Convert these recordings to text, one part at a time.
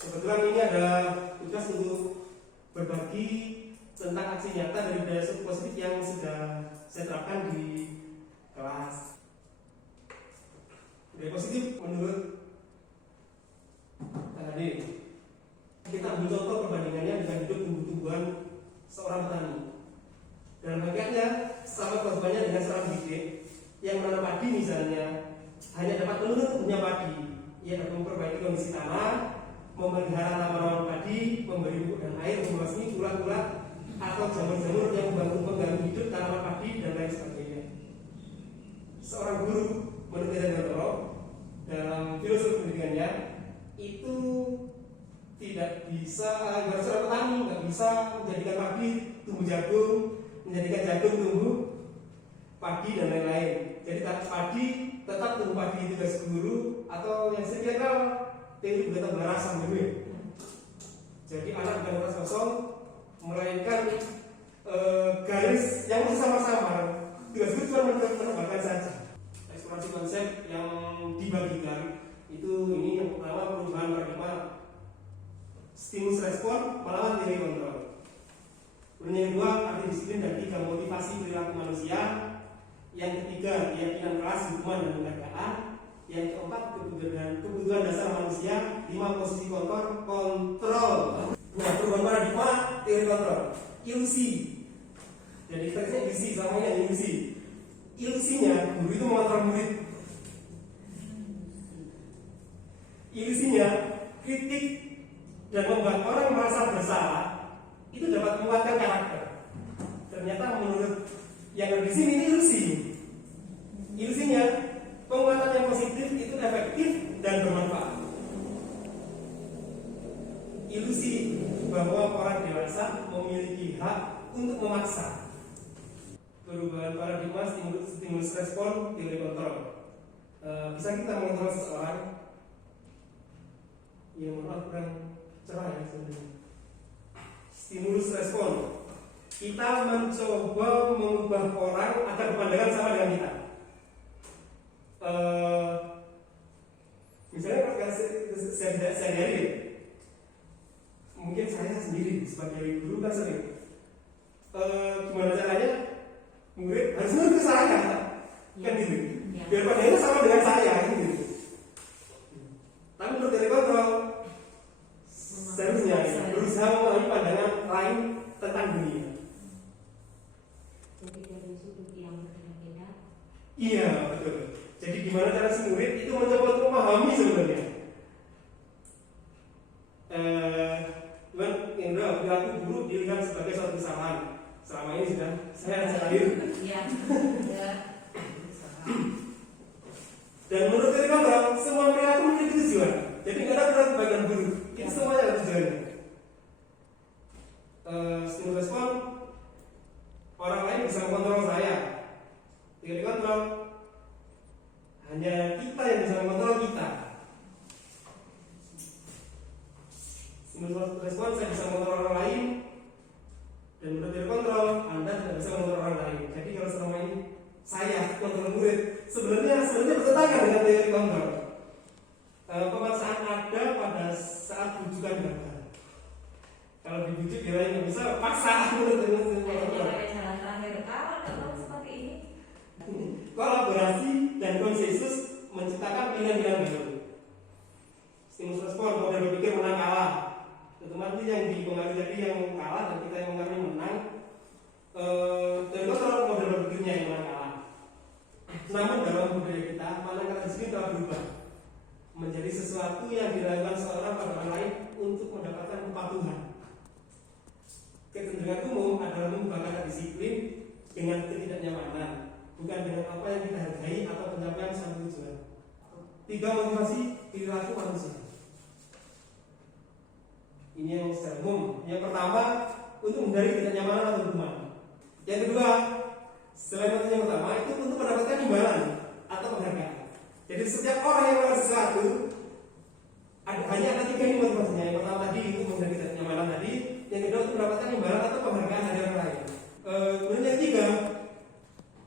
Kebetulan ini ada tugas untuk berbagi tentang aksi nyata dari budaya positif yang sudah saya terapkan di kelas. Budaya positif menurut tadi kita ambil contoh perbandingannya dengan hidup tumbuh-tumbuhan seorang petani. Dalam hakikatnya sama kewajibannya dengan seorang didik yang menanam padi misalnya hanya dapat menuntut tumbuhnya padi. Ia dapat memperbaiki kondisi tanah, memelihara tanaman padi, memberi pupuk dan air, membasmi ulat-ulat atau jamur-jamur yang mengganggu hidup tanaman padi dan lain sebagainya. Seorang guru menurut Hendro dalam filosofi pendidikannya itu tidak bisa, seorang petani nggak bisa menjadikan padi tumbuh jagung, menjadikan jagung tumbuh padi dan lain-lain. Jadi padi tetap tumbuh padi itu tugas guru atau yang saya kira teori bukan belasan gitu ya. Jadi anak bukan kertas kosong, melainkan garis yang masih sama-sama. Tugas guru cuma menambahkan saja. Eksplorasi konsep yang dibagikan itu ini yang pertama perubahan paradigma stimulus respon melawan teori kontrol. Kemudian yang kedua arti disiplin dan tiga motivasi perilaku manusia. Yang ketiga keyakinan kelas, hukuman dan penghargaan. Yang keempat kebutuhan dasar manusia. 5 posisi kontrol. Nah, perubahan paradigma teori kontrol. Ilusi. Jadi teksnya ilusi, samanya ilusi. Ilusinya guru itu mengontrol murid. Ilusinya kritik dan membuat orang merasa bersalah itu dapat menguatkan karakter. Ternyata menurut yang ada di sini ini ilusi. Ilusinya penguatan yang positif itu efektif dan bermanfaat. Ilusi bahwa orang dewasa memiliki hak untuk memaksa. Perubahan paradigma stimulus respon teori kontrol. Bisa kita mengontrol seseorang? Ya maaf kurang cerah ya sebenarnya. Stimulus respon. Kita mencoba mengubah orang agar berpandangan sama dengan kita. Misalnya kalau saya mungkin saya sendiri sebagai guru kan sering gimana caranya murid harus menurut ke saya kan gitu biar pandangannya sama dengan saya gitu. Tapi menurut dari kontrol seharusnya berusaha memahami pandangan lain tentang dunia. Jadi dari sudut yang berbeda. Iya betul. Jadi gimana cara si murid itu mencoba untuk memahami sebenarnya. Indra, perilaku guru dilihat sebagai suatu kesalahan. Selama ini sudah saya hadir. Iya. Dan menurut dari kontrol, semua perilaku memiliki tujuan. Jadi nggak ada perilaku bagian guru. Itu semuanya ada tujuannya. Stimulus respon, orang lain bisa mengontrol saya. Tidak dikontrol, hanya kita yang bisa mengontrol kita. Stimulus respon, saya bisa mengontrol orang lain. Dan menurut dari kontrol, Anda tidak bisa mengontrol orang lain. Jadi kalau selama ini saya kontrol murid, sebenarnya bertentangan dengan teori kontrol. Pemaksaan ada pada saat bujukan gagal. Kalau dibujuk dia lain nggak bisa, paksa menurut kontrol. Kalau seperti ini, kolaborasi dan konsensus menciptakan pilihan-pilihan baru. Stimulus respon, model berpikir menang kalah. Otomatis yang dipengaruhi tadi yang kalah dan kita yang mengalami menang. Dan kontrol model berpikirnya yang menang kalah. Namun dalam budaya kita, mana kata di sini telah berubah menjadi sesuatu yang dilakukan seorang pada orang lain untuk mendapatkan kepatuhan. Kecenderungan umum adalah mengubah kata disiplin dengan ketidaknyamanan, bukan dengan apa yang kita hargai atau pencapaian suatu tujuan. 3 motivasi perilaku manusia. Ini yang secara umum. Yang pertama, untuk menghindari ketidaknyamanan atau hukuman. Yang kedua, selain yang pertama itu untuk mendapatkan imbalan atau penghargaan. Jadi setiap orang yang melakukan sesuatu hanya ada 3 ini motivasinya. Yang pertama tadi itu menghindari ketidaknyamanan tadi. Yang kedua untuk mendapatkan imbalan atau penghargaan dari orang lain. Kemudian yang ketiga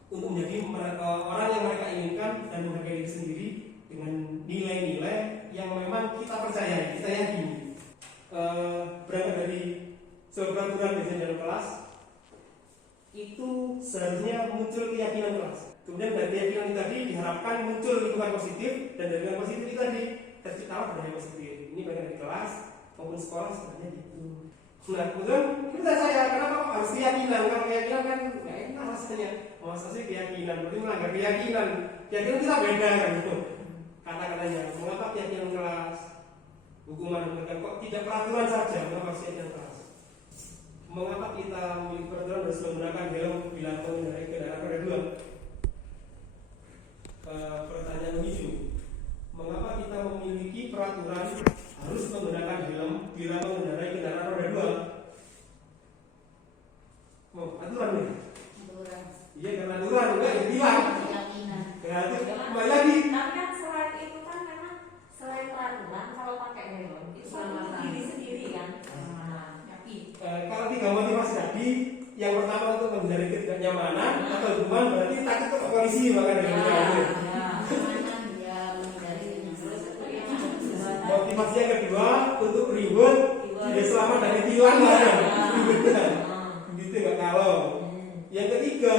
untuk menjadi orang yang mereka inginkan dan menghargai diri sendiri dengan nilai-nilai yang memang kita percaya, kita yakini. itu seharusnya muncul keyakinan kelas. Kemudian dari keyakinan itu tadi diharapkan muncul lingkungan positif, dan dari lingkungan positif itu tadi terciptalah budaya positif. Ini baik dari kelas maupun sekolah sebenarnya gitu. Nah, kemudian kita saya kenapa harus keyakinan? Kalau keyakinan kan ya itu rasanya masa sih keyakinan, berarti melanggar keyakinan. Keyakinan kita beda kan itu kata-katanya. Mengapa keyakinan kelas? Hukuman mereka kok tidak peraturan saja? Mengapa harus keyakinan kelas? Mengapa kita memiliki peraturan harus menggunakan helm bila mengendarai kendaraan roda 2? Pertanyaan hijau. Mengapa kita memiliki peraturan harus menggunakan helm bila mengendarai kendaraan roda 2? Oh, aturan nih? Aturan. Iya, karena aturan enggak ya bilang. Keyakinan. Ya, itu kembali lagi. Tapi kan selain itu kan memang selain peraturan kalau pakai helm itu kan diri sendiri kan. Kalau 3 motivasi tadi, yang pertama untuk menghindari ketidaknyamanan atau hukuman, berarti takut ke polisi bahkan dengan itu. Motivasi yang kedua untuk reward, tidak selamat dari tilang lah ya. Gitu nggak kalau. Yang ketiga,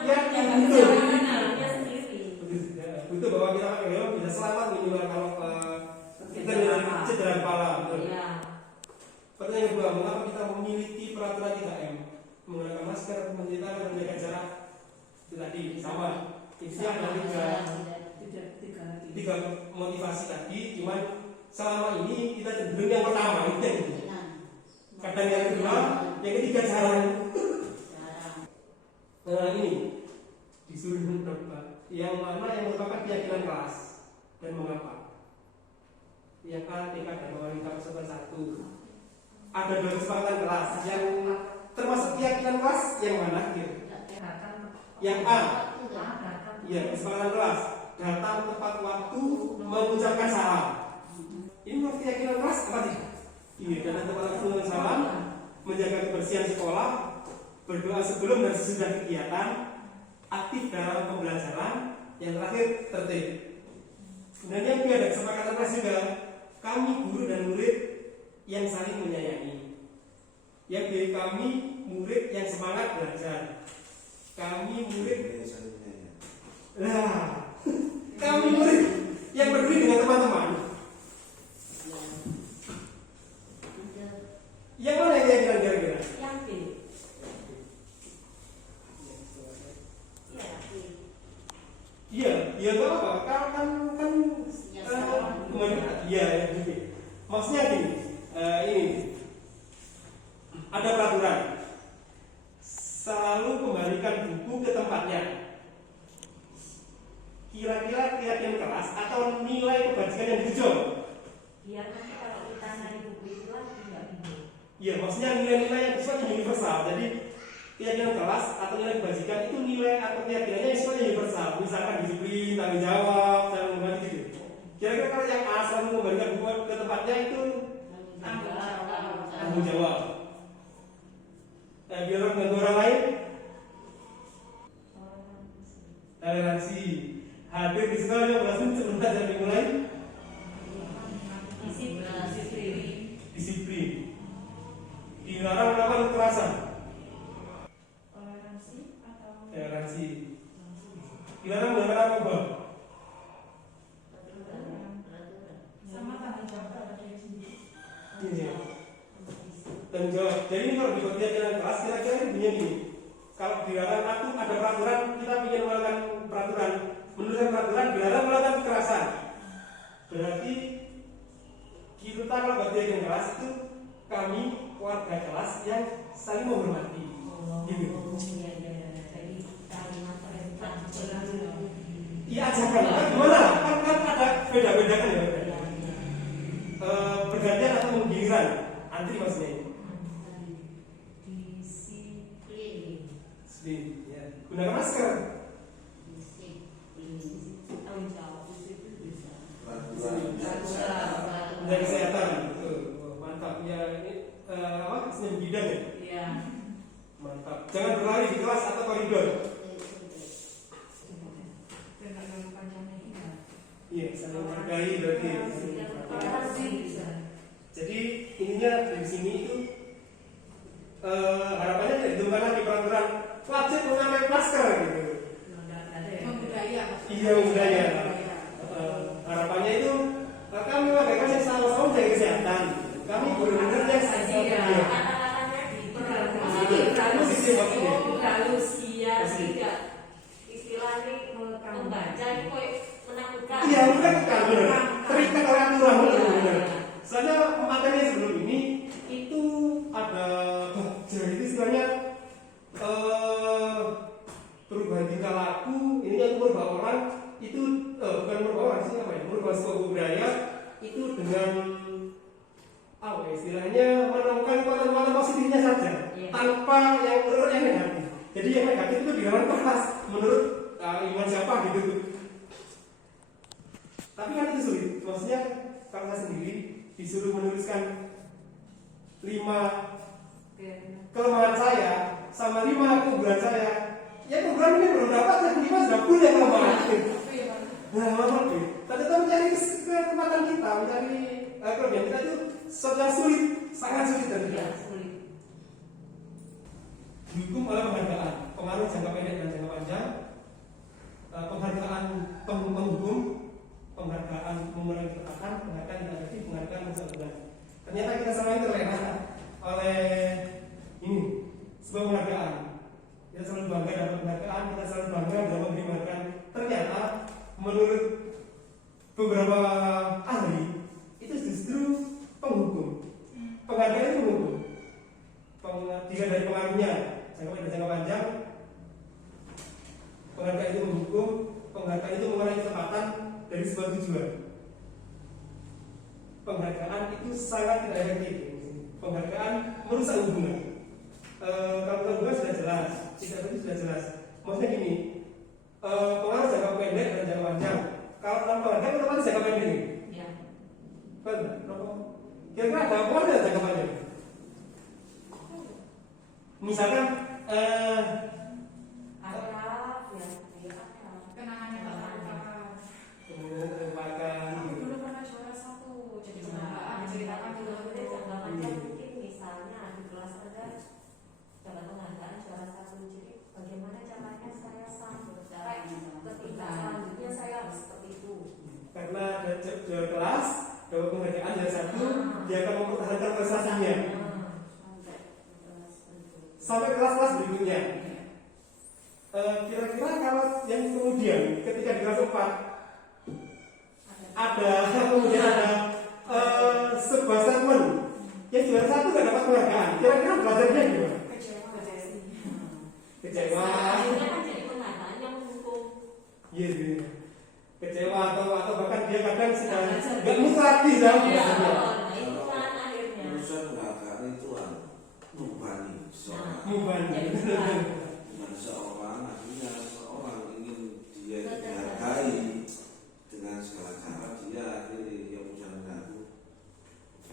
yakin betul. Betul bahwa kita pakai helm bisa selamat minimal kalau kita dari cedera kepala. Pertanyaan kedua, mengapa kita memiliki peraturan 3M? Menggunakan masker, mencuci tangan, menjaga jarak. Itu tadi sama. Itu ada tiga motivasi tadi. Cuman selama ini kita cenderung yang pertama itu. Kadang yang kedua, yang ketiga jarang. Nah ini disuruh menebak yang mana yang merupakan keyakinan kelas dan mengapa? Yang A, TK dan wanita peserta 1. Ada 2 kesepakatan kelas yang termasuk keyakinan kelas yang mana? Yang A, ya kesepakatan kelas datang tepat waktu mengucapkan salam. Ini menurut keyakinan kelas apa sih? Iya, datang tepat waktu mengucapkan salam, menjaga kebersihan sekolah, berdoa sebelum dan sesudah kegiatan, aktif dalam pembelajaran, yang terakhir tertib. Sebenarnya ini ada kesepakatan kelas juga. Kami guru dan murid yang saling menyayangi. Yang B, kami murid yang semangat belajar. Kami murid kami murid yang peduli dengan teman-teman. Yang mana yang kira-kira? Yang B. Iya, iya itu apa? Kan iya, maksudnya gini. Ini ada peraturan selalu kembalikan buku ke tempatnya. Kira-kira keyakinan kelas atau nilai kebajikan yang dituju? Biar nanti kalau kita nyari buku itu lagi nggak bingung. Iya, maksudnya nilai-nilai yang sifatnya universal. Jadi keyakinan kelas atau nilai kebajikan itu nilai atau keyakinannya yang sifatnya universal. Misalkan disiplin, tanggung jawab, cara membagi gitu. Kira-kira kalau yang A selalu kembalikan buku ke tempatnya itu tanggung jawab. Biar mengganggu orang lain, toleransi. Hadir di sekolah 15 menit sebelum belajar dimulai, disiplin. Dilarang melakukan kekerasan, toleransi. Dilarang menggunakan narkoba, sama tanggung jawab dari sendiri. tanggung jawab. Jadi ini kalau di keyakinan kelas kira-kira ini bunyinya gini. Kalau dilarang aku ada peraturan, kita ingin melakukan peraturan, menurut peraturan dilarang melakukan kekerasan. Berarti kita kalau buat keyakinan kelas itu kami warga kelas yang saling menghormati. Gitu. Jadi kalimat perintah Iya ajakan. Gimana? Kan ada beda-beda kan ya. Pergantian atau menggiliran. Antri maksudnya ini. Disiplin. Ya. Gunakan masker. tanggung jawab Menjaga kesehatan. Betul. Mantap. Ya ini apa? Seni bidang ya. Iya. Mantap. Jangan berlari di kelas atau koridor. Iya, saling menghargai berarti. Jadi ininya dari sini itu harapannya tidak ditemukan iya. kata-katanya Positif. halus, iya, tidak istilahnya membaca itu kayak menakutkan. Iya, menakutkan, benar. Terikat oleh aturan, benar. Iya. Soalnya materi sebelum ini itu ada jadi istilahnya perubahan tingkah laku, ini yang merubah orang itu bukan merubah orang sih apa ya, merubah sebuah budaya itu dengan apa ya, istilahnya menemukan kekuatan positifnya saja, tanpa yang negatif. Jadi yang negatif itu dilawan keras menurut iman siapa gitu. Tapi kan itu sulit, maksudnya kalau saya sendiri disuruh menuliskan 5 kelemahan saya sama 5 keunggulan saya, ya keunggulan ini belum dapat, yang 5 sudah punya kelemahan. Nah, maksudnya ternyata mencari kesempatan kita, mencari kelebihan kita itu sesuatu yang sulit, sangat sulit dan tidak. Dihukum oleh penghargaan, pengaruh jangka pendek dan jangka panjang, penghargaan penghukum, penghargaan mengurangi ketatan, penghargaan tidak efektif, penghargaan mengurangi. Ternyata kita selama ini terlena oleh ini sebuah penghargaan. Kita selalu bangga dapat penghargaan, kita selalu bangga dapat memberi penghargaan. Ternyata menurut beberapa ahli itu justru penghukum. Penghargaan itu penghukum. Jika dari pengaruhnya jangka pendek dan jangka panjang, penghargaan itu menghukum, penghargaan itu mengurangi kecepatan dari sebuah tujuan. Penghargaan itu sangat tidak efektif. Penghargaan merusak hubungan. Kalau hubungan sudah jelas, tidak efektif sudah jelas. Maksudnya gini, pengaruh jangka pendek dan jangka panjang. Kalau dalam penghargaan otomatis jangka pendek ini. Ya. Betul. Kira-kira ada apa ada jangka panjang? Misalkan dulu pernah juara 1 jadi menceritakan juga jangka panjang, mungkin misalnya di kelas ada dapat penghargaan juara 1, jadi bagaimana caranya saya sampai ketika selanjutnya saya harus seperti itu. karena ada juara kelas, dapat penghargaan dari 1, dia akan mempertahankan prestasinya sampai kelas-kelas berikutnya. Kira-kira kalau yang kemudian ketika di kelas 4 ada sebuah statement yang juara 1 nggak dapat penghargaan, kira-kira belajarnya gimana? Kecewa. Akhirnya kan jadi penghargaan yang menghukum. Iya, kecewa atau bahkan dia kadang sudah nggak mood lagi dalam belajarnya. Nah itu kan akhirnya. Urusan penghargaan itu membebani seorang. Membebani. Dengan seorang, akhirnya seorang ingin dia dihargai dengan segala cara, dia akhirnya yang punya mengaku.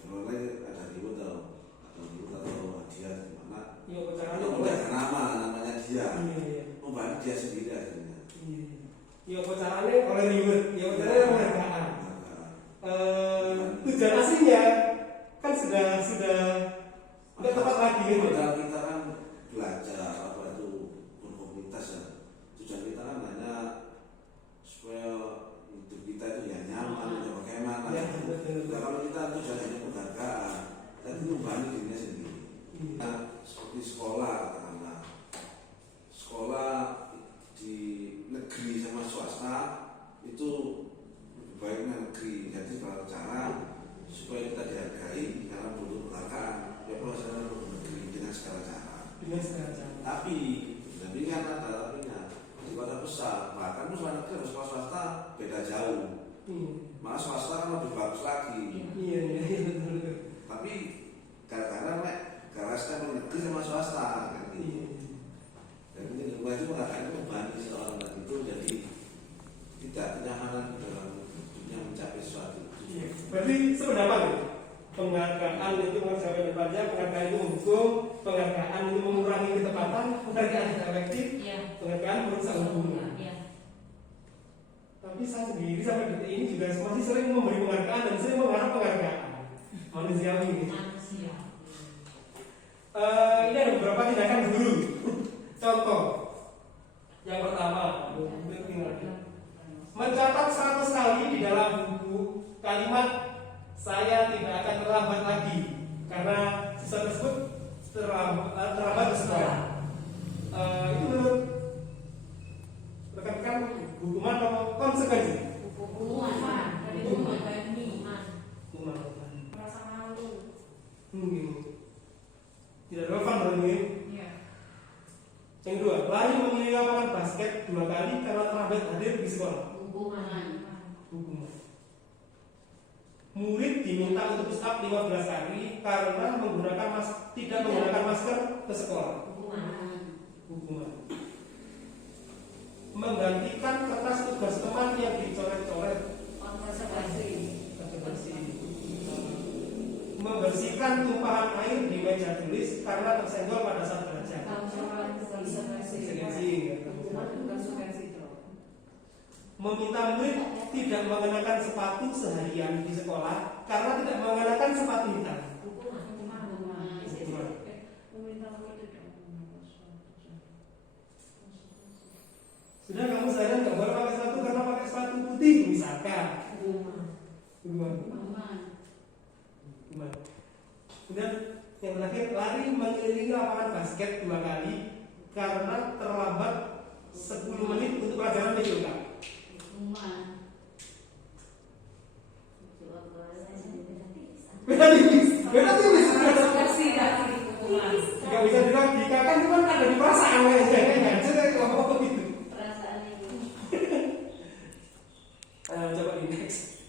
Oleh ada ribut atau hadiah di mana? Iya, caranya Atau boleh. namanya dia, Iya. membebani dia sendiri akhirnya. Iya, caranya oleh reward, iya caranya penghargaan. Tujuan aslinya kan sudah nggak tepat lagi gitu. Padahal kita kan belajar apa itu berkomunitas ya. Tujuan kita kan hanya supaya hidup kita itu ya nyaman, ya bagaimana. Ya, betul. Nah, kalau kita tujuannya penghargaan, kita itu membebani dirinya sendiri. Nah, seperti sekolah karena sekolah di negeri sama swasta itu lebih baiknya negeri. Jadi segala cara supaya kita dihargai karena butuh penghargaan, ya proses negeri dengan segala cara. Dengan segala cara. Tapi kan ada tapinya di kota besar, bahkan sekolah negeri dan sekolah swasta beda jauh. Malah swasta kan lebih bagus lagi. Iya, betul. Tapi gara-gara sistem negeri sama swasta kan gitu. Dan ini wajib mengatakan membanding seorang tadi itu jadi tidak kenyamanan dalam hidupnya mencapai sesuatu. Iya. Berarti sependapat ya? Penghargaan itu mencapai jangka panjang, penghargaan itu menghukum, penghargaan itu mengurangi ketepatan, penghargaan tidak efektif, penghargaan merusak hubungan. Tapi saya sendiri sampai detik ini juga masih sering memberi penghargaan dan sering mengharap penghargaan manusiawi ini. Ini ada beberapa tindakan guru. Contoh yang pertama, mencatat 100 kali di dalam buku kalimat "saya tidak akan terlambat lagi", karena siswa tersebut terlambat ke sekolah. Itu menurut rekan-rekan hukuman atau konsekuensi? Hukuman. Dari hukuman ini. Hukuman. Merasa malu. Tidak relevan berarti. Iya. Yang kedua, lari mengelilingi lapangan basket 2 kali karena terlambat hadir di sekolah. Hukuman. Murid diminta untuk push up 15 kali karena tidak menggunakan masker ke sekolah. Hukuman. Menggantikan kertas tugas teman yang dicoret-coret. Konsekuensi. Membersihkan tumpahan air di meja tulis karena tersenggol pada saat belajar. Meminta murid tidak mengenakan sepatu seharian di sekolah karena tidak mengenakan sepatu hitam. Sudah kamu seharian nggak boleh pakai sepatu karena pakai sepatu putih misalkan. Hukuman. Kemudian yang terakhir, lari mengelilingi lapangan basket 2 kali karena terlambat 10 menit untuk pelajaran PJOK. Beda tipis. Gak bisa dilogikakan, itu kan ada di perasaan kayaknya. Jadi kalau gitu. Coba di next.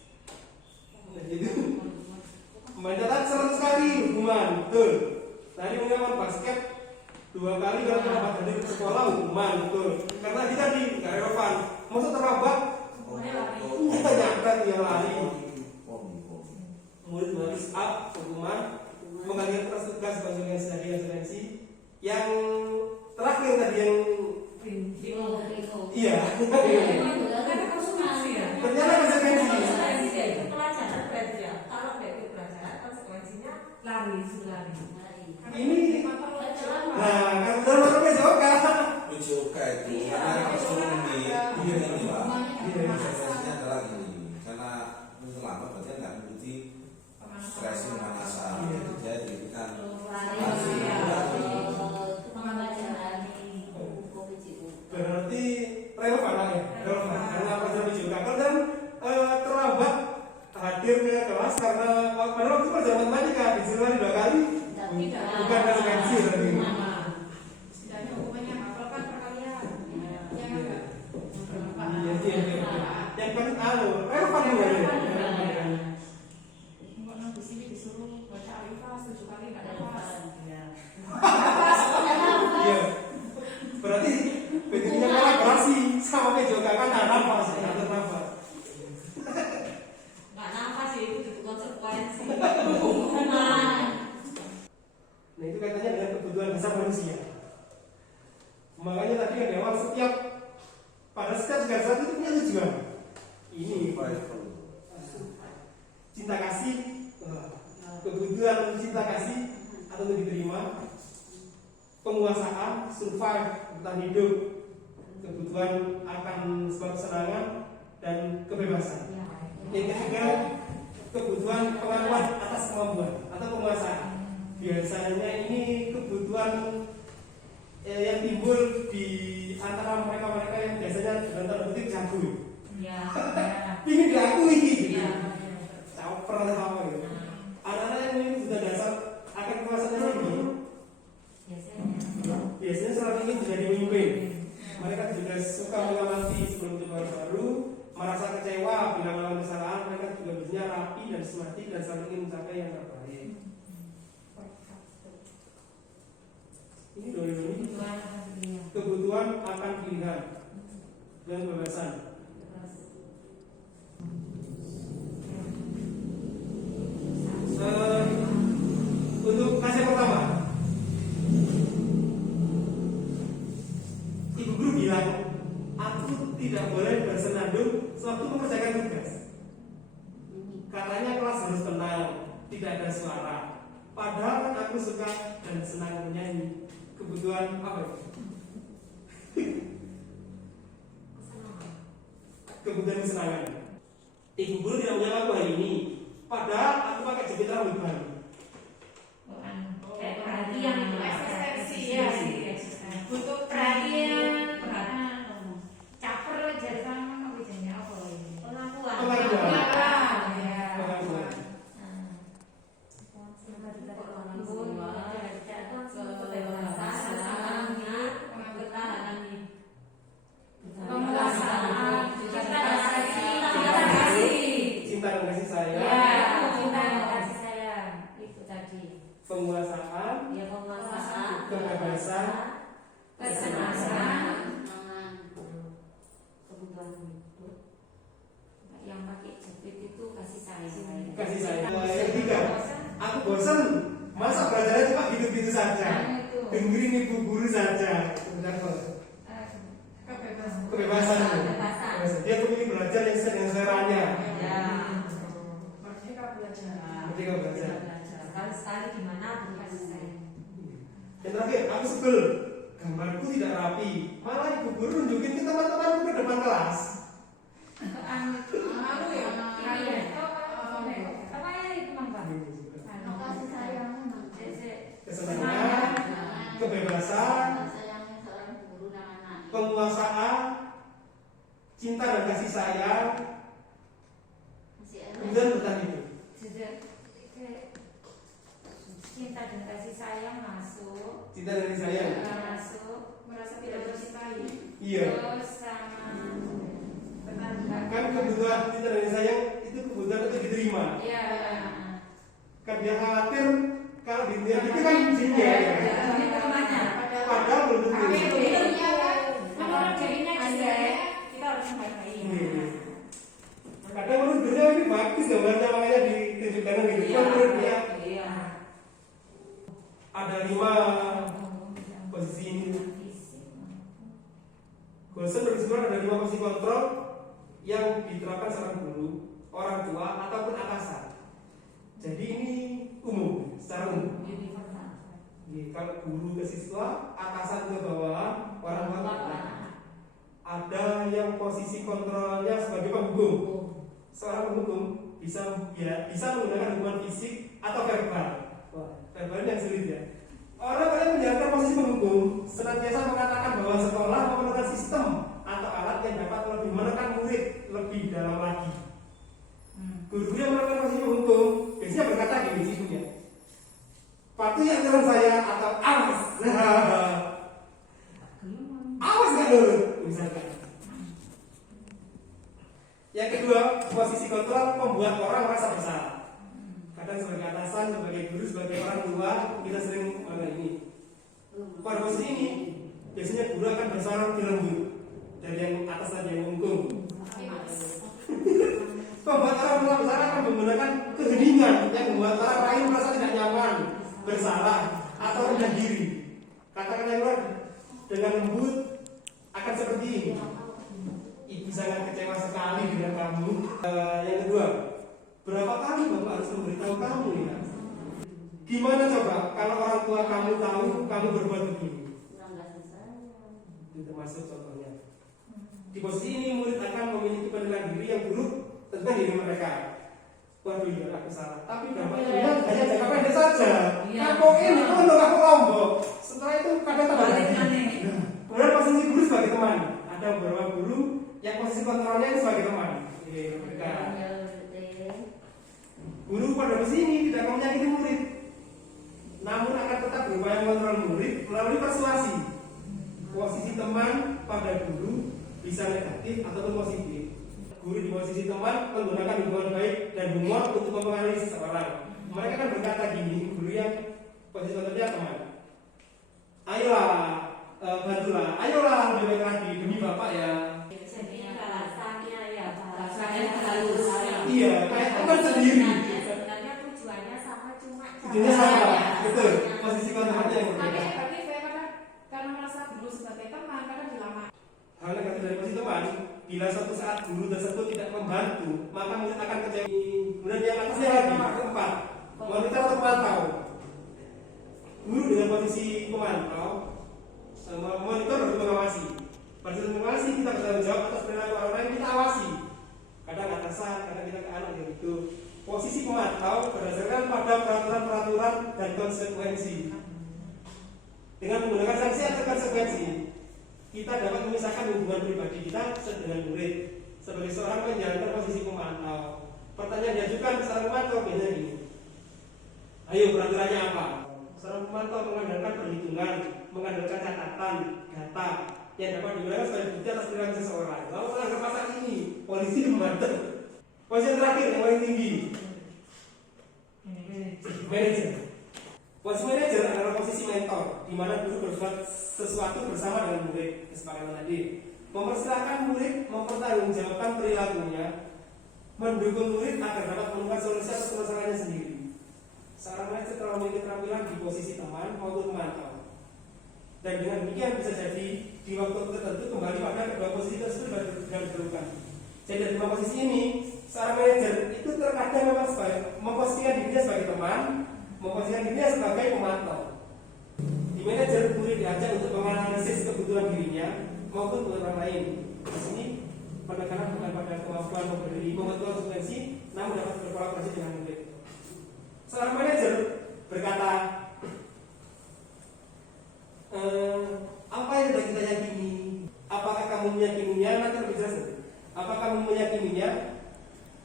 Gitu. Mencatat 100 kali hukuman. Betul. Tadi menggunakan basket 2 kali karena terlambat hadir ke sekolah, hukuman. Betul. Karena kita di nggak relevan. Maksud terlambat? Kita nyampe dia lari. Murid harus up, hukuman. Menggantikan kertas tugas sebagai asistensi. Yang terakhir tadi yang iya. Ternyata konsekuensi. Lari. Ini nah kan dalam PJOK PJOK itu karena ekonomi ini Pak. Konsekuensinya adalah gini, karena terlambat berarti nggak mengikuti stressing pemanasan. Jadi kan berarti relevan ya, relevan karena pelajaran PJOK dan terlambat hadir ke kelas karena pada waktu pelajaran matematika disuruh 2 kali. Bukan konsekuensi berarti. Setidaknya hukumannya hafalkan perkalian. Yang kan relevan juga ya. Enggak di sini disuruh baca alifas 7 kali enggak dapat. Iya. Berarti bentuknya kolaborasi sama PJOK kan nafas, ngatur nafas. Enggak nafas sih itu konsekuensi. Nah itu katanya dengan kebutuhan dasar manusia. Makanya tadi kan awal pada setiap segala itu punya tujuan. Ini cinta kasih, kebutuhan cinta kasih atau untuk diterima, penguasaan, survive, bertahan hidup, kebutuhan akan sebuah kesenangan dan kebebasan. Yang ketiga, kebutuhan pengakuan atas kemampuan atau penguasaan. Biasanya ini kebutuhan yang timbul di antara mereka-mereka yang biasanya dalam tanda kutip jago. Iya. Ingin diakui gitu. Iya. Caper atau apa gitu. Anak-anak yang ini sudah dasar akan kekuasaannya tinggi. Biasanya selalu ingin menjadi pemimpin. Mereka juga suka mengamati sebelum baru, merasa kecewa bila melakukan kesalahan. Mereka juga biasanya rapi dan sistematik dan selalu ingin mencapai yang terbaik. Ini doi kebutuhan akan pilihan dan kebebasan. Untuk kasus pertama, ibu guru bilang, aku tidak boleh bersenandung sewaktu mengerjakan tugas. Katanya kelas harus tenang, tidak ada suara. Padahal aku suka dan senang menyanyi. Kebutuhan apa? Kebutuhan kesenangan. Ibu guru tidak punya aku hari ini. Padahal aku pakai jepit rambut baru. Kayak perhatian itu. penguasaan, ya penguasaan, kebebasan, kesenangan, kebutuhan hidup. Yang pakai jepit itu kasih sayang. kasih sayang. Yang ketiga, aku bosan, masa belajarnya cuma gitu-gitu saja, dengerin ibu guru saja. Benar kok? Kebebasan. Dia pemilih belajar yang sesuai dengan seleranya. Ya. Merdeka belajar. Merdeka belajar. Sekali-sekali di mana pun kasih sayang. Yang terakhir, aku sebel, gambarku tidak rapi, malah ibu guru nunjukin ke teman-temanku ke depan kelas. Kesenangan, kebebasan, penguasaan, cinta dan kasih sayang, kemudian bertahan hidup. Cinta dan kasih sayang masuk. Cinta dan kasih sayang. Masuk. Merasa tidak tercintai. Iya. Terus sama Kan kebutuhan cinta dan kasih sayang itu kebutuhan untuk diterima. Iya. Kan dia khawatir kalau diterima itu kan jinnya ya. Padahal belum tentu. Menurut dirinya jelek, kita harus menghargai. Kadang menurut dia ini bagus gambarnya makanya ditunjukkan gitu. Kan menurut dia ada 5 posisi ini. Gosen berkesimpulan ada 5 posisi kontrol yang diterapkan seorang guru, orang tua ataupun atasan. Jadi ini umum, secara umum. Kalau guru ke siswa, atasan ke bawah, orang tua ke anak. Ada yang posisi kontrolnya sebagai penghukum. Seorang penghukum bisa menggunakan hukuman fisik atau verbal. Verbal yang sulit ya. Orang yang menjalankan posisi penghukum senantiasa mengatakan bahwa sekolah memerlukan sistem atau alat yang dapat lebih menekan murid lebih dalam lagi. Guru yang melakukan posisi penghukum biasanya berkata gini siswanya, patuhi aturan saya atau awas. Awas nggak nurut, misalkan. Yang kedua, posisi kontrol membuat orang merasa bersalah. Kadang sebagai atasan, sebagai guru, sebagai orang tua, kita sering ini. Pada posisi ini, biasanya guru akan bersuara lebih lembut dari yang atas dan yang menghukum. Membuat orang merasa bersalah akan menggunakan keheningan yang membuat orang lain merasa tidak nyaman, bersalah, atau rendah diri. Kata-kata yang lain dengan lembut akan seperti ini. Ibu sangat kecewa sekali dengan kamu. Yang kedua, berapa kali Bapak harus memberitahu kamu ya? Gimana coba kalau orang tua kamu tahu kamu berbuat begini? Itu termasuk contohnya. Di posisi ini murid akan memiliki penilaian diri yang buruk tentang diri mereka. Waduh ya aku salah. Tapi dampaknya hanya jangka pendek saja. Aku ini pun aku lombok. Setelah itu kadang tambah lagi. Kemudian posisi guru sebagai teman. Ada beberapa guru yang posisi kontrolnya itu sebagai teman. Guru pada posisi ini tidak akan menyakiti murid, namun akan tetap berupaya mengontrol murid melalui persuasi. Posisi teman pada guru bisa negatif ataupun positif. Guru di posisi teman menggunakan hubungan baik dan humor untuk mempengaruhi seseorang. Mereka akan berkata gini, guru yang posisi kontrolnya teman, ayolah, bantulah, ayolah lebih baik lagi demi bapak ya. Jadi alasannya ya bahasanya terlalu Iya, kayak teman sendiri. Sebenarnya tujuannya sama, cuma Tujuannya sama, betul. Posisi kontrolnya yang berbeda. Tapi berarti saya karena merasa guru sebagai teman, kadang dilama. Hal negatif dari posisi teman, bila suatu saat guru tersebut tidak membantu, maka murid akan kecewa. Kemudian yang atasnya lagi, keempat, monitor atau pemantau. Guru dengan posisi pemantau, monitor harus mengawasi. Pada saat mengawasi, kita bertanggung jawab atas perilaku orang lain, kita awasi. Kadang atasan, kadang kita ke anak gitu. Posisi pemantau berdasarkan pada peraturan-peraturan dan konsekuensi. Dengan menggunakan sanksi atau konsekuensi, kita dapat memisahkan hubungan pribadi kita dengan murid. Sebagai seorang menjalankan posisi pemantau, pertanyaan diajukan ke seorang pemantau biasanya ini. Ayo peraturannya apa? Seorang pemantau mengandalkan perhitungan, mengandalkan catatan, data yang dapat digunakan sebagai bukti atas perilaku seseorang. Lalu melanggar pasal ini, polisi memantau. Posisi yang terakhir yang paling tinggi, manajer. Posisi manajer adalah posisi mentor, di mana guru berbuat sesuatu bersama dengan murid. Kesepakatan tadi, mempersilahkan murid mempertanggungjawabkan perilakunya, mendukung murid agar dapat menemukan solusi atas permasalahannya sendiri. Seorang manajer telah memiliki keterampilan di posisi teman maupun pemantau. Dan dengan demikian bisa jadi di waktu tertentu kembali pada kedua posisi tersebut tidak diperlukan. Jadi dari dua posisi ini, seorang manajer itu terkadang memang memposisikan dirinya sebagai teman, memposisikan dirinya sebagai pemantau. Di manajer, murid diajak untuk menganalisis kebutuhan dirinya maupun kebutuhan lain. Di sini penekanan bukan pada kemampuan memberi pembentukan substansi, namun dapat berkolaborasi dengan murid. Seorang manajer berkata, apa yang sudah kita yakini? Apakah kamu meyakininya? Nanti lebih jelas. Apakah kamu meyakininya?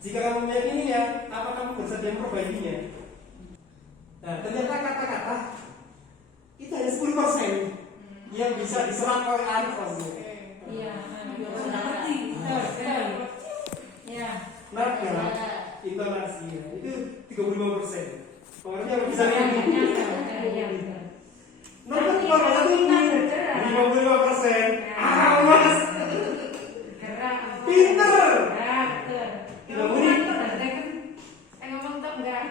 Jika kamu meyakininya, apa kamu bersedia memperbaikinya? Nah, ternyata kata-kata itu hanya 10% yang bisa diserap oleh anak kelasnya. Iya, Ya. Nada, intonasi itu 35%. Pengaruhnya lebih bisa lagi. Nomor keluarga tinggi 55%. Awas, pinter. Tidak murid. Ngomong tak enggak.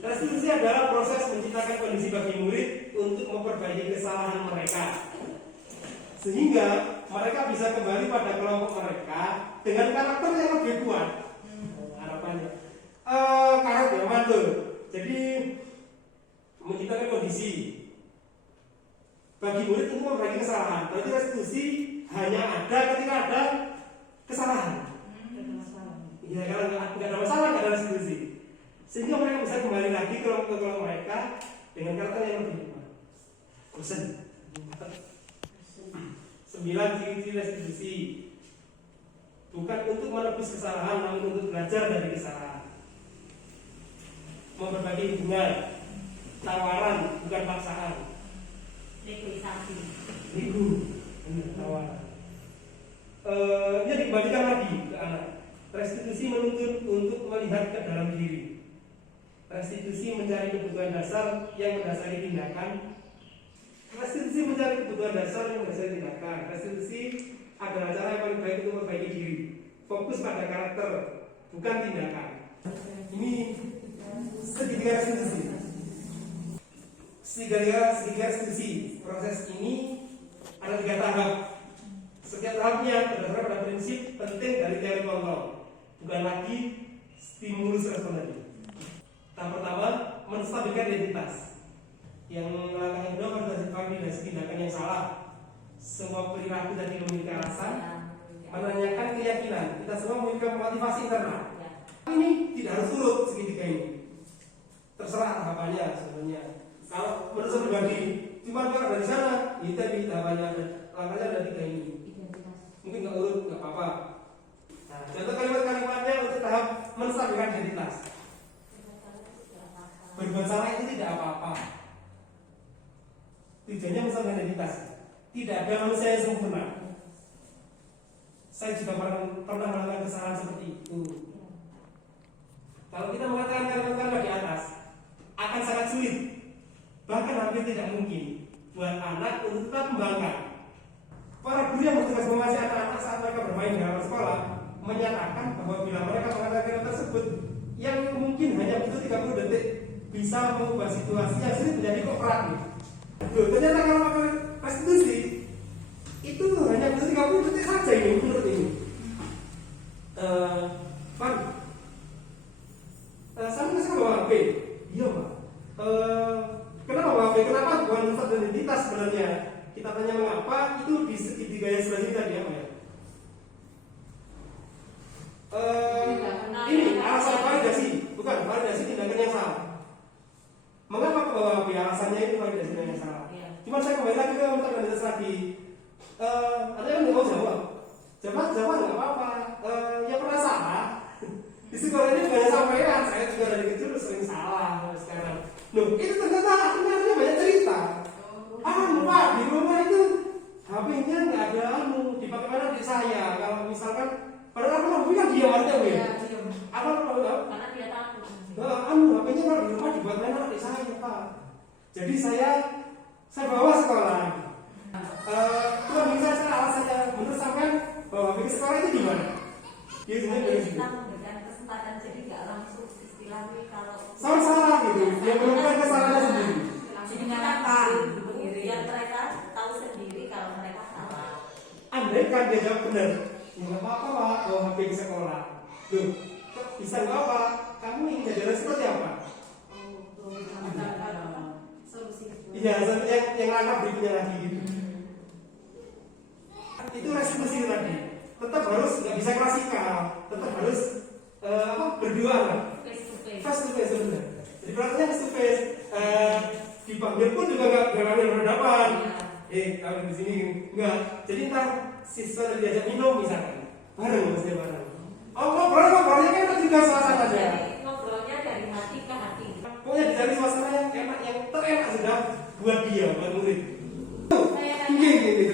Restitusi adalah proses menciptakan kondisi bagi murid untuk memperbaiki kesalahan mereka, sehingga mereka bisa kembali pada kelompok mereka dengan karakter yang lebih kuat. Harapannya karet ya mantul. Jadi menciptakan kondisi bagi murid untuk memperbaiki kesalahan. Berarti restitusi hanya ada ketika ada kesalahan. Ya, kalau nggak ada masalah nggak ada restitusi, sehingga mereka bisa kembali lagi ke kelompok mereka dengan karakter yang lebih kuat. Bosan. 9 ciri-ciri restitusi, bukan untuk menebus kesalahan, namun untuk belajar dari kesalahan. Memperbaiki hubungan, tawaran bukan paksaan. Negosiasi. Nego, tawaran. Dia dikembalikan lagi ke anak. Restitusi menuntut untuk melihat ke dalam diri. Restitusi mencari kebutuhan dasar yang mendasari tindakan. Restitusi mencari kebutuhan dasar yang mendasari tindakan. Restitusi adalah cara yang paling baik untuk memperbaiki diri. Fokus pada karakter, bukan tindakan. Ini segitiga restitusi. Segitiga restitusi. Proses ini ada 3 tahap. Setiap tahapnya berdasarkan pada prinsip penting dari teori kontrol, bukan lagi stimulus respon tadi. Tahap pertama, menstabilkan identitas. Yang langkah kedua, validasi tindakan yang salah. Semua perilaku tadi memiliki alasan, menanyakan keyakinan. Kita semua memiliki motivasi internal. Ini tidak harus turut segitiga ini. Terserah tahapannya sebenarnya. Kalau menurut saya pribadi, cuma kalau dari sana, itu tadi tahapannya ada. Langkahnya ada 3 ini. Mungkin nggak urut, nggak apa-apa. Nah, contoh kalimat-kalimatnya untuk tahap menstabilkan identitas. Berbuat salah itu tidak apa-apa. Tujuannya menstabilkan identitas. Tidak ada manusia yang sempurna. Saya juga pernah melakukan kesalahan seperti itu. Kalau kita mengatakan kalimat-kalimat di atas, akan sangat sulit, bahkan hampir tidak mungkin buat anak untuk tetap membangkang. Para guru yang bertugas mengawasi anak-anak saat mereka bermain di halaman sekolah menyatakan bahwa bila mereka mengatakan kalimat tersebut yang mungkin hanya butuh 30 detik bisa mengubah situasi yang sulit menjadi kooperatif. Ternyata kalau pakai restitusi itu hanya butuh 30 detik saja ini menurut ini. Pak, saya masih bawa HP. Iya Pak. Kenapa bawa HP? Kenapa bukan pusat identitas sebenarnya? Kita tanya mengapa, itu di segitiga yang selanjutnya tadi apa ya? Ini alasan validasi, bukan validasi tindakan yang salah. Mengapa bawa HP? Alasannya itu validasi tindakan yang salah. Cuma saya kembali lagi ke metodologi lagi. Ada yang nggak mau jawab. Jawab nggak apa-apa. Ya pernah salah. Di sekolah ini banyak sampaian. Saya juga dari kecil sering salah sekarang. Loh, itu ternyata sebenarnya banyak cerita. Pak, di rumah itu HP-nya nggak ada dipakai mana di saya. Kalau misalkan, padahal aku bilang diam aja, ya. Apa? Karena dia takut. HP-nya kalau di rumah dibuat mana di saya. Jadi saya bawa sekolah. Tuhan bisa saya alasannya menurut sampean bahwa pergi sekolah itu gimana? Dia sebenarnya dari situ. Kita memberikan kesempatan, jadi nggak langsung istilahnya kalau Salah gitu. Dia menemukan kesalahannya sendiri. jadi kita tahu biar mereka tahu sendiri kalau mereka salah. Andai kan dia jawab benar, ya nggak apa-apa Pak, bawa HP ke sekolah. Loh, kok bisa nggak apa? Kamu ingin jajaran seperti apa? Solusi. Iya, yang nangkap berikutnya lagi gitu. Itu restitusi tadi. Tetap harus nggak bisa klasikal, tetap harus berdua kan? Face to face. Face to face sebenarnya. Jadi prakteknya face to face. Dipanggil pun juga nggak berhadapan. Kalau di sini enggak. Jadi ntar siswa tadi diajak minum misalkan, bareng maksudnya bareng. Ngobrolnya kan juga suasana aja. Jadi ngobrolnya dari hati ke hati. Pokoknya dicari suasana yang enak, yang terenak sudah buat dia, buat murid. Saya tanya, Gini.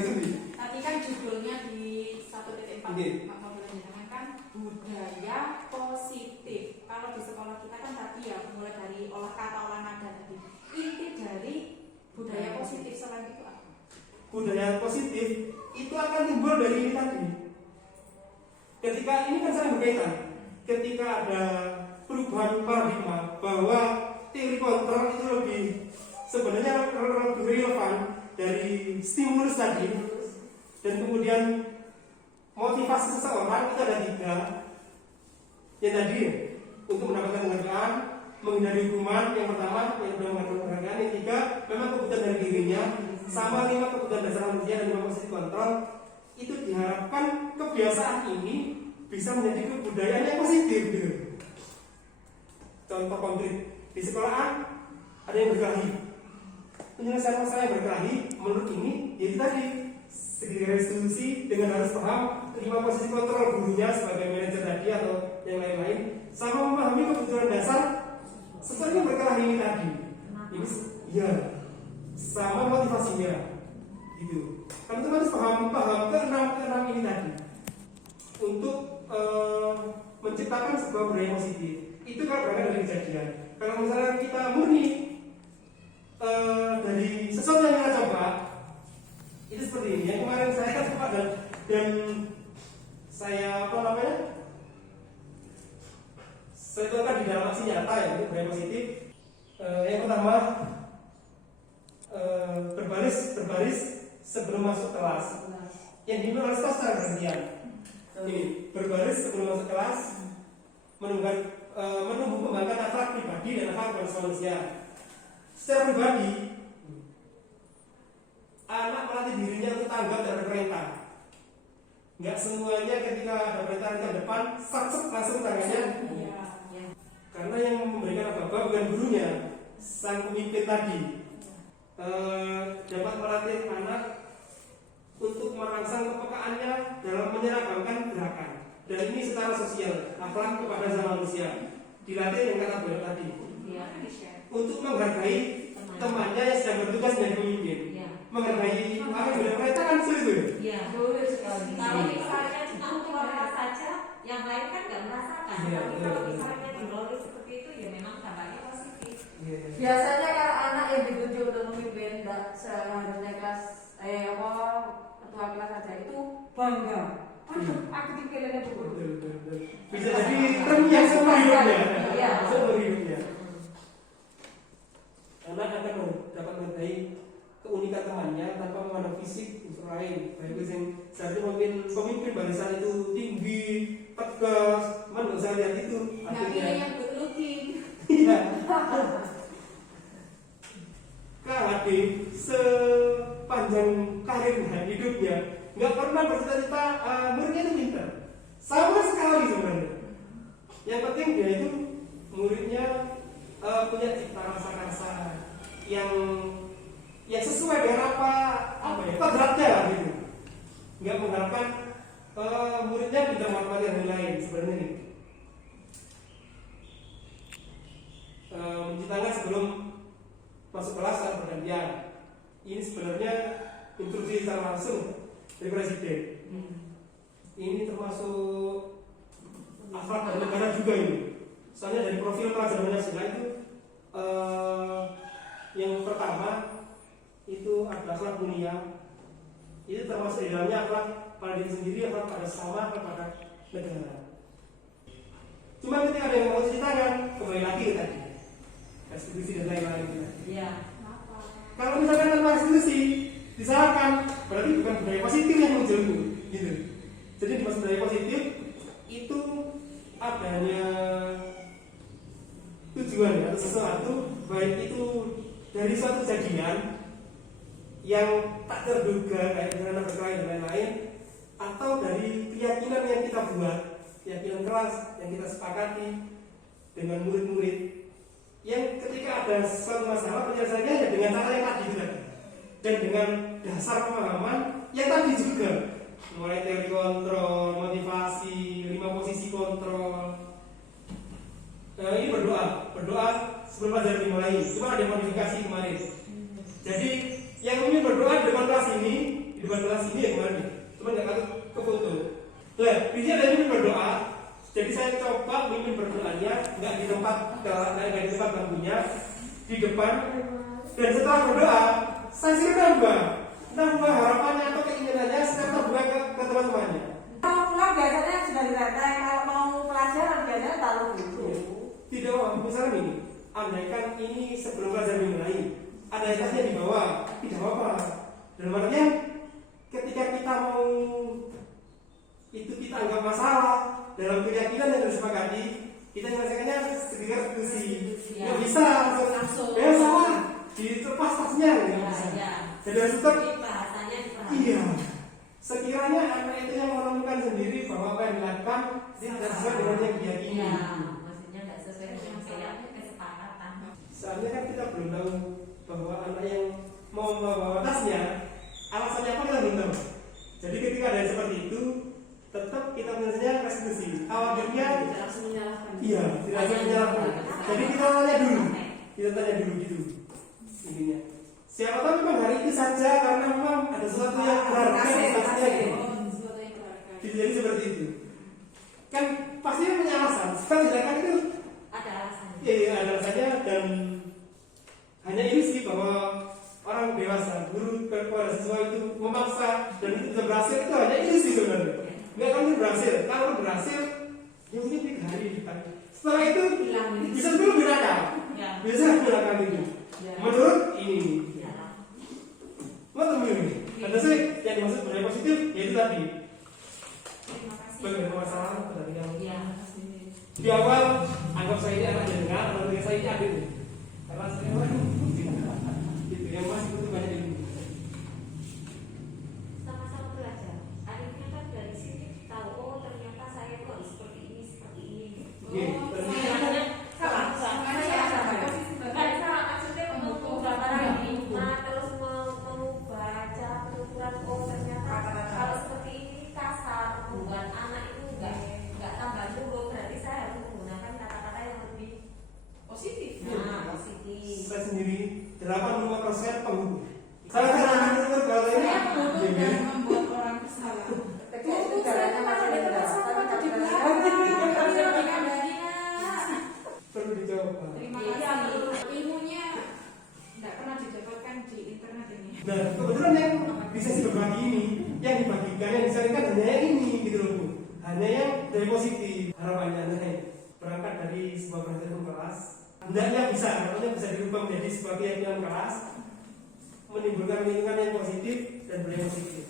tadi kan judulnya di 1.4 Iya. Maka boleh dinamakan budaya positif. Kalau di sekolah kita kan tadi ya mulai dari olah kata, olah nada tadi. Inti dari budaya positif selain itu apa? Budaya positif itu akan timbul dari ini tadi. Ketika ini kan saling berkaitan. Ketika ada perubahan paradigma bahwa teori kontrol itu lebih sebenarnya lebih relevan dari stimulus tadi, dan kemudian motivasi seseorang itu ada 3. Yang tadi untuk mendapatkan penghargaan, menghindari hukuman yang pertama, yang sudah mendapatkan penghargaan. Yang 3, memang kebutuhan dari dirinya, sama 5 kebutuhan dasar manusia dan 5 positif kontrol. Itu diharapkan kebiasaan ini bisa menjadi kebudayaan yang positif gitu. Contoh konkret di sekolahan ada yang berkelahi, penyelesaian masalah yang berkelahi menurut ini yaitu tadi segera restitusi dengan harus paham 5 posisi kontrol gurunya sebagai manajer tadi atau yang lain-lain, sama memahami kebutuhan dasar sesuatu yang berkelahi ini tadi. Ini ya sama motivasinya gitu. Kan itu harus paham ke-6 ini tadi untuk menciptakan sebuah budaya positif. Itu kalau berangkat dari kejadian. Kalau misalnya kita murni dari sesuatu yang kita coba, itu seperti ini. Yang kemarin saya coba dan saya saya coba di dalam aksi nyata ya, itu budaya positif. Yang pertama berbaris sebelum masuk kelas. Yang dimulai harus secara bergantian. Ini berbaris sebelum masuk kelas, menumbuh kembangkan akhlak pribadi dan akhlak manusia. Secara pribadi, anak melatih dirinya untuk tanggap terhadap perintah. Nggak semuanya ketika ada perintah ke depan, sakset langsung tangannya. Karena yang memberikan apa-apa bukan gurunya, sang pemimpin tadi. Dapat melatih anak untuk merangsang kepekaannya dalam menyeragamkan gerakan. Dan ini secara sosial, akhlak kepada sama manusia. Dilatih yang kata beliau tadi. Untuk menghargai temannya yang sedang bertugas menjadi pemimpin. Menghargai apa yang beliau katakan sulit. Iya, betul sekali. Kalau misalnya cuma keluarga saja, yang lain kan nggak merasakan. Tapi kalau misalnya dilalui seperti itu, ya memang dampaknya positif. Biasanya kalau anak yang dituju untuk memimpin seharusnya kelas ketua kelas saja itu bangga. Aku dipilihnya dulu. Bisa jadi terbiasa seumur hidupnya. Iya. Seumur hidupnya. Anak akan dapat mengetahui keunikan temannya tanpa memandang fisik unsur lain. Baik yang seharusnya pemimpin barisan itu tinggi, tegas, cuman nggak usah lihat itu. Akhirnya yang good looking. Iya. KHD sepanjang karirnya hidupnya nggak pernah bercita-cita muridnya itu pintar, sama sekali sebenarnya. Yang penting dia itu muridnya punya cita rasa yang sesuai dengan apa kodratnya lah gitu. Nggak mengharapkan muridnya pintar matematika dan lain sebenarnya ini. Mencuci tangan sebelum masuk kelas secara bergantian. Ini sebenarnya instruksi secara langsung dari presiden. Ini termasuk akhlak negara juga ini. Soalnya dari profil pelajaran Pancasila itu yang pertama ada akhlak mulia. Itu termasuk di dalamnya akhlak pada diri sendiri, akhlak pada sesama, akhlak pada negara. Cuma ketika ada yang mau cuci tangan, kembali lagi ke tadi restitusi dan lain-lain. Iya. Kalau misalkan tanpa restitusi disalahkan, berarti bukan budaya positif yang muncul, gitu. Jadi dimaksud budaya positif itu adanya tujuan atau sesuatu, baik itu dari suatu kejadian yang tak terduga kayak dengan berkelahi dan lain-lain, atau dari keyakinan yang kita buat, keyakinan keras yang kita sepakati dengan murid-murid, yang ketika ada suatu masalah penyelesaiannya ya dengan cara yang tadi itu tadi, dan dengan dasar pemahaman yang tadi juga, mulai teori kontrol, motivasi, 5 posisi kontrol. Ini berdoa sebelum pelajaran dimulai. Cuma ada modifikasi kemarin. Jadi yang memimpin berdoa di depan kelas ini ya kemarin. Cuma nggak ke foto. Nah, di sini ada memimpin berdoa. Jadi saya coba memimpin berdoanya nggak di tempat bangkunya, di depan. Dan setelah berdoa, saya sih nambah harapannya atau keinginannya setelah terbuka ke teman-temannya. Kalau pulang biasanya sudah dirantai, kalau mau pelajaran biasanya taruh dulu. Tidak, misalnya ini, andaikan ini sebelum pelajaran dimulai, ada tasnya di bawah, tidak apa-apa. Dalam artinya, ketika kita mau itu kita anggap masalah dalam keyakinan yang disepakati, kita menyelesaikannya sekedar diskusi. Nggak bisa langsung. Ya sama, dilepas tasnya nggak bisa. Jadi harus tetap. Bahasanya Iya. Sekiranya anak itu yang menemukan sendiri bahwa apa yang dilakukan tidak sesuai dengan yang diyakini. Iya, maksudnya nggak sesuai dengan kesepakatan. Soalnya kan kita belum tahu bahwa anak yang mau membawa tasnya alasannya apa kita belum tahu. Jadi ketika ada yang seperti itu, tetap kita menyelesaikan restitusi. Awalnya Tidak langsung menyalahkan. iya, tidak langsung menyalahkan. Jadi kita tanya dulu gitu intinya. Siapa tahu memang hari itu saja karena memang ada sesuatu yang berharga di tasnya gitu. Sesuatu yang berharga. Jadi seperti itu. Kan pasti punya alasan. Setelah dilakukan itu Ada alasannya. iya ada alasannya, dan hanya ilusi bahwa orang dewasa, guru kepada siswa itu memaksa dan itu bisa berhasil, itu hanya ilusi sebenarnya. Nggak akan berhasil. Kalau berhasil, ya mungkin 3 hari depan. Setelah itu Hilang. bisa dulu berakal. Ya. Bisa berakal itu. Menurut ini. Mau temuin. Ada sih yang dimaksud budaya positif, yaitu tadi. Terima kasih. Bagaimana masalah dari yang Iya. di awal anggap saya ini anak jenengan, atau saya ini adik. Karena saya orang gitu yang masih butuh banyak ilmu. Sama-sama belajar. Akhirnya kan dari sini tahu, oh ternyata saya itu harus seperti ini. Oke, berarti Salah. Kan salah, maksudnya mengubah paradigma, terus membaca penuturan, oh ternyata kalau seperti ini kasar, membuat anak itu nggak tambah dulu, berarti saya harus menggunakan kata-kata yang lebih Positif. positif. saya sendiri 85% penghubung. Saya pernah mendengar bahasa ini. Saya bodoh dan membuat orang bersalah. Itu caranya masih ada. Perlu dicoba. Terima Iya, kasih. Ilmunya tidak pernah didapatkan di internet ini. Nah, kebetulan yang di sesi berbagi ini, yang dibagikan, yang disaringkan hanya yang ini gitu loh Bu. Hanya yang dari positif. Harapannya berangkat dari sebuah pelajaran kelas, hendaknya bisa, namanya bisa dirubah menjadi sebuah keyakinan kelas, menimbulkan lingkungan yang positif dan budaya positif.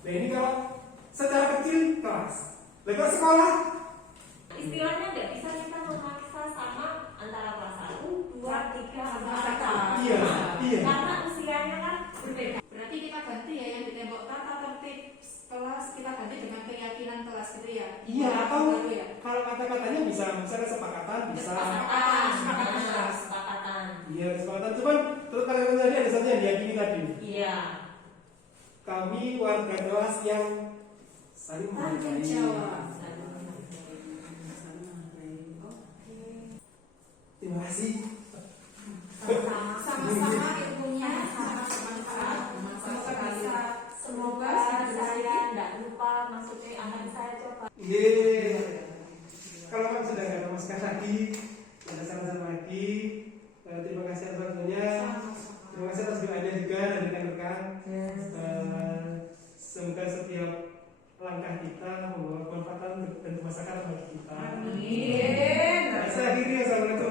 Nah ini kalau secara kecil kelas, lepas sekolah, Istilahnya nggak bisa kita memaksa sama antara kelas 1, 2, 3, sama iya. karena usianya kan berbeda. Berarti kita ganti ya yang di tembok tata tertib kelas, kita ganti dengan keyakinan kelas gitu ya. Iya, atau Baru ya. kalau kata-katanya bisa, misalnya kesepakatan bisa. Kesepakatan. Iya, kesepakatan. Cuman terus kalian tadi ada satu yang diyakini tadi. Iya. Kami warga kelas yang saling Tanggung menghargai. jawab. Terima kasih. Sama-sama ilmunya sangat bermanfaat. Semoga bisa. Semoga saya tidak lupa, maksudnya akan saya coba. Iya. Kalau kan sudah nggak ada masker lagi, ada saran-saran lagi. Terima kasih atas waktunya. Terima kasih atas doanya juga dari rekan-rekan. semoga setiap langkah kita membawa kemanfaatan dan kemasakan bagi kita. Amin. Saya akhiri, assalamualaikum